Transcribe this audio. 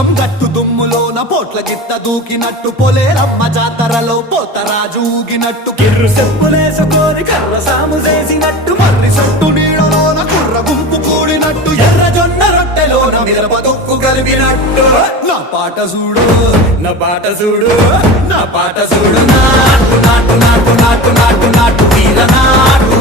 పోచం గట్టు దుమ్ములోన పోట్ల గిత్త దూకినట్టు పొలేరమ్మ జాతరలో పోతరాజు ఊగినట్టు కిర్రు చెప్పులేసుకొని కర్ర సాము చేసినట్టు మర్రి సొట్టు నీడలోన కుర్ర గుంపు కూడినట్టు ఎర్ర జొన్న రొట్టెలోన మిరప దొక్కు కలిపినట్టు నా పాట చూడు నా పాట చూడు నా పాట చూడు నాటు నాటు నాటు నాటు నాటు నాటు వీర నాటు